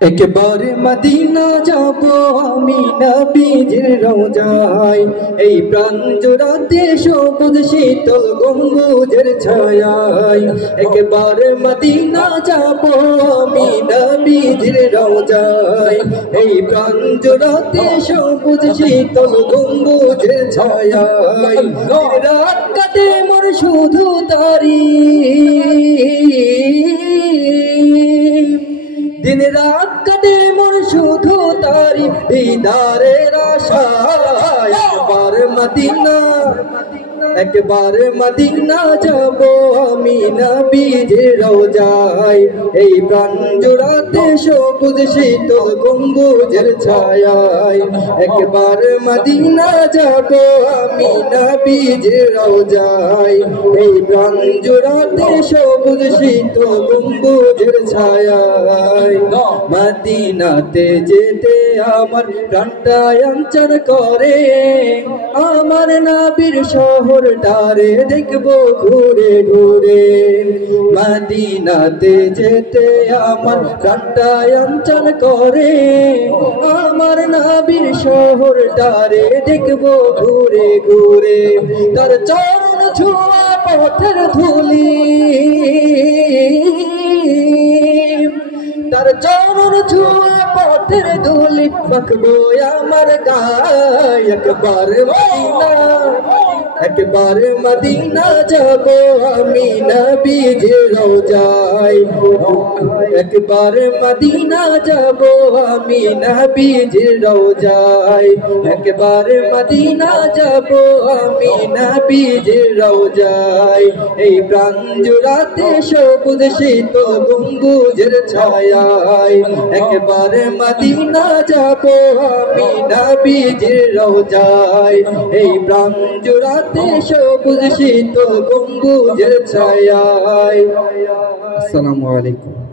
একবার মদিনা যাব আমি নবীজির রওজায়, এই প্রাণ জোড়াতে সবুজ শীতল গম্বুজের ছায়ায়। একবার মদিনা যাব আমি নবীজির রওজায়, এই প্রাণ জোড়াতে সবুজ শীতল গম্বুজের ছায়ায়। রাত কাটে মোর শুধু তারি, দিন রাত কাটে মোর শুধু তারি দিদারের আশায়। একবার মদিনা যাব আমি নবীজির রওজায়, এই প্রাণ জোড়াতে সবুজ শীতল গম্বুজের ছায়ায়। একবার মদিনা যাব আমি নবীজির রওজায়, এই প্রাণ জোড়াতে সবুজ শীতল গম্বুজের ছায়ায়। মদিনাতে যেতে আমার প্রাণটা অঞ্চল করে, আমার নবীর শহরটারে দেখবো ঘুরে ঘুরে। মদিনাতে যেতে আমার প্রাণটা অঞ্চল করে, আমার নবীর শহরটারে দেখবো ঘুরে ঘুরে। তার চরণ ছোঁয়া পথের ধুলি, তার চরণ ছোঁয়া পথের ধুলি মাখবো আমার গায়। একবার মদিনা যাব আমি নবীজির রওজায়, একবার মদিনা যাব আমি নবীজির রওজায়। একবার মদিনা যাব আমি নবীজির রওজায়, এই প্রাণ জোড়াতে সবুজ শীতল গম্বুজের ছায়ায়। একবার মদিনা যাব আমি নবীজির রওজায়, এই প্রাণ জোড়াতে সবুজ শীতল গম্বুজের ছায়ায়। আসসালামু আলাইকুম।